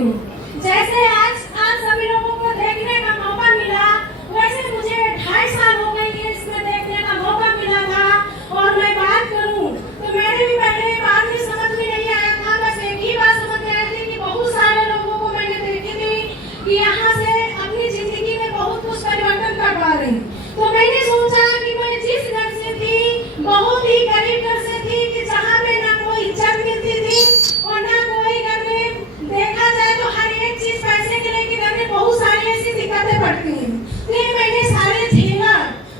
हूँ। जैसे आज सभी लोगों को देखने का मौका मिला, वैसे मुझे 2.5 साल हो गए ये इसमें देखने का मौका मिला था। और मैं बात करूँ तो मेरे भी पहले बात में समझ में नहीं आया था, बस एक ही बात समझ में आई थी कि बहुत सारे लोगों को मैंने देखी थी कि यहाँ से अपनी जिंदगी में बहुत कुछ परिवर्तन करवा रही। तो मैंने सोचा कि मैं जिस घर से थी, बहुत ही गरीब घर से थी कि जहाँ पे ना कोई इज्जत मिलती थी और ना कोई घर में, देखा जाए तो हर एक चीज पैसे के लेके घर में बहुत सारी ऐसी दिक्कतें पड़ती हैं। तो ये मैंने सारे झेला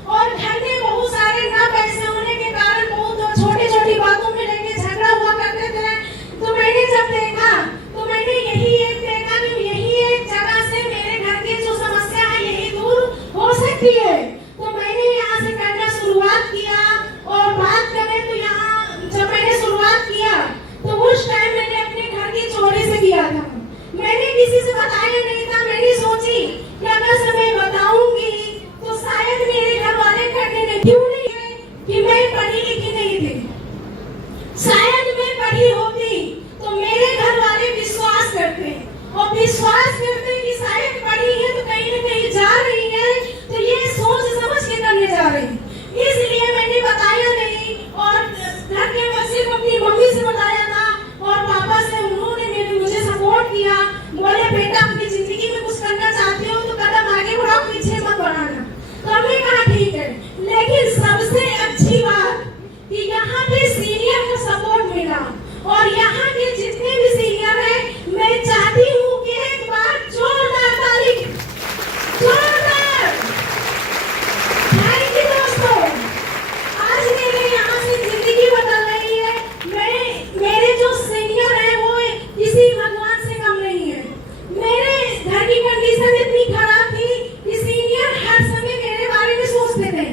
और घर में बहुत सारे ना पैसे होने के कारण बहुत छोटी छोटी बातों में लेके झगड़ा हुआ करते थे। तो मैंने जब देखा तो मैंने यही एक देखा कि यही एक जगह से मेरे घर की जो समस्या है यही दूर हो सकती है। तो मैंने यहाँ से करना शुरुआत किया और बात करें तो यहाँ जब मैंने शुरुआत किया तो उस टाइम मैंने अपने घर की चोरी से किया था। मैंने किसी से बताया नहीं था। मैंने सोची कि अगर मैं बताऊंगी तो शायद मेरे घर वाले करने नहीं, क्यों नहीं है कि मैं पढ़ी लिखी नहीं थी। शायद मैं पढ़ी होती तो मेरे घर वाले विश्वास करते और विश्वास करते कि शायद पढ़ी है तो कहीं न कहीं जा रही है, तो ये सोच समझ के करने जा रही। इसलिए मैंने बताया नहीं और घर के सिर्फ अपनी मम्मी से बताया था और पापा से। उन्होंने मुझे सपोर्ट किया, बोले बेटा अपनी जिंदगी में कुछ करना चाहते हो तो कदम आगे बढ़ाओ, पीछे मत बढ़ाना। तो हमने कहा ठीक है। लेकिन सबसे अच्छी बात कि यहाँ पे सीनियर का सपोर्ट मिला और यहाँ के जितने भी सीनियर हैं, मैं चाहती हूँ कि एक बार जोरदार ताली, जोरदार। थैंक यू दोस्तों, आज मेरे यहाँ से जिंदगी बदल रही है। मेरे जो सीनियर हैं वो किसी भगवान से कम नहीं है। मेरे घर की कंडीशन इतनी खराब थी कि सीनियर हर समय मेरे बारे में सोचते थे,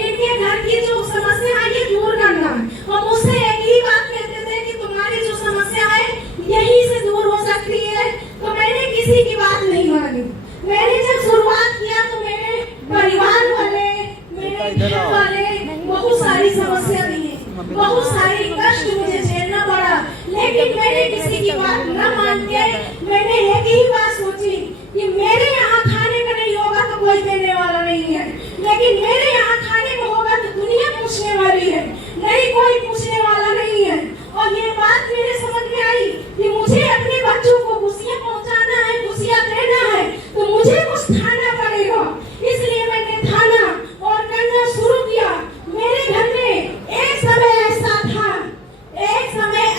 इनके घर की जो समस्या है ये दूर करना। और मुझसे एक ही बात कहते थे कि तुम्हारी जो समस्या है यहीं से दूर हो सकती है। तो मैंने किसी की बात नहीं मानी। मैंने जब शुरुआत किया तो मेरे परिवार वाले, मेरे घर वाले बहुत सारी समस्या दी, बहुत सारी कष्ट मुझे झेलना पड़ा। लेकिन मैंने किसी की बात न मान के मैंने एक ही बात सोची कि मेरे यहाँ खाने का नहीं होगा तो कोई देने वाला नहीं है, लेकिन मेरे यहाँ खाने को होगा तो दुनिया पूछने वाली है, नहीं कोई पूछने वाला नहीं है। और ये बात मेरे समझ में आई कि मुझे अपने बच्चों को खुशियाँ पहुँचाना है, खुशियाँ देना है, तो मुझे कुछ खाना पड़ेगा। इसलिए मैंने खाना और करना शुरू किया। मेरे घर में एक समय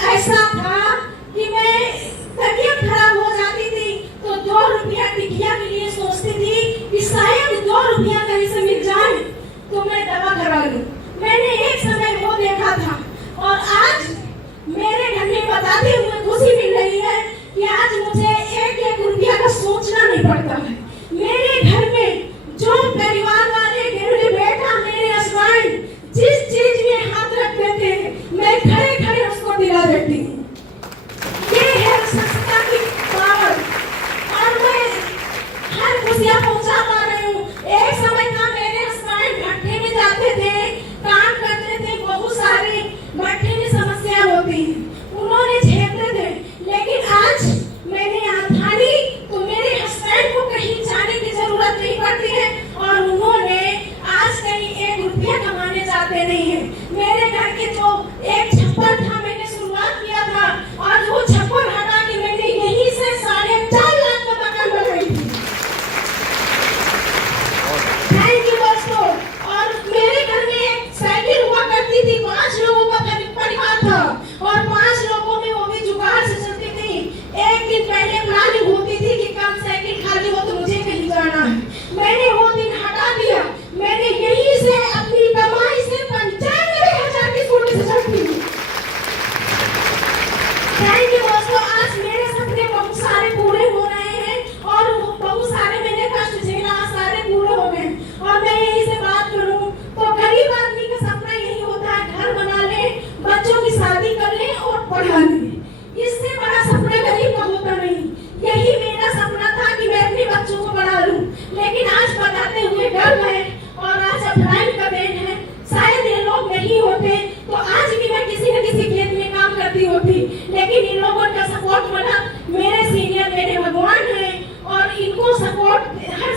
ऐसा था कि मैं तबीयत खराब हो जाती थी तो 2 रुपया टिकिया के लिए सोचती थी कि शायद 2 रुपया कहीं से मिल जाए तो मैं दवा करा लूं। मैंने एक समय वो देखा था और आज मेरे घर में बताते हुए खुशी मिल रही है कि आज मुझे 1-1 रुपया का सोचना नहीं पड़ता है। मेरे घर में जो परिवार वाले, मेरे बेटा, मेरे हस्बैंड जिस चीज में हाथ रखते थे मैं खड़े खड़े उसको दिला देती हूँ। ये है संस्था की पावर और मैं हर खुशियाँ पहुँचा पा रही हूँ। एक समय था मेरे हस्बैंड भट्टे में जाते थे, काम करते थे, बहुत सारी भट्टे में समस्या होती है, उन्होंने झेलते थे। लेकिन आज मैंने यहाँ ठानी तो मेरे हस्बैंड को कहीं जाने की जरूरत नहीं पड़ती है और उन्होंने आज कहीं 1 रुपया कमाने जाते नहीं है। मेरे घर के जो एक छप्पर था, मैंने शुरुआत किया था और वो छप्पर हटा के मैंने यहीं से 4.5 लाख का मकान बनाई थी। थैंक यू दोस्तों। और मेरे घर में एक साइकिल हुआ करती थी, 5 लोगों का परिवार था और 5 लोगों में वो भी जुगाड़ से चलती थी। एक दिन पहले प्लानिंग होती थी कि कल साइकिल खाली हो तो मुझे कहीं जाना है, मैंने वो दिन हटा दिया। मैंने यहीं से अपनी कमाई से 95,000 की स्कूटी से चढ़ती हूँ। थैंक यू दोस्तों। आज मेरे सपने बहुत सारे पूरे हो रहे हैं और बहुत सारे मैंने कष्ट झेला, सारे पूरे हो गए। और मैं यहीं से बात करूँ तो गरीब आदमी का सपना यही होता है, घर बना ले, बच्चों की शादी कर ले और पढ़ा ले। इससे बड़ा सपना गरीब का होता नहीं। यही मेरा सपना था कि मैं अपने बच्चों को पढ़ा लूं। लेकिन आज बताते हुए गर्व है और आज अपलाइन का देन है। शायद ये लोग नहीं होते तो आज भी मैं किसी न किसी खेत में काम करती होती, लेकिन इन लोगों का सपोर्ट मिला, मेरे सीनियर मेरे भगवान हैं और इनको सपोर्ट हर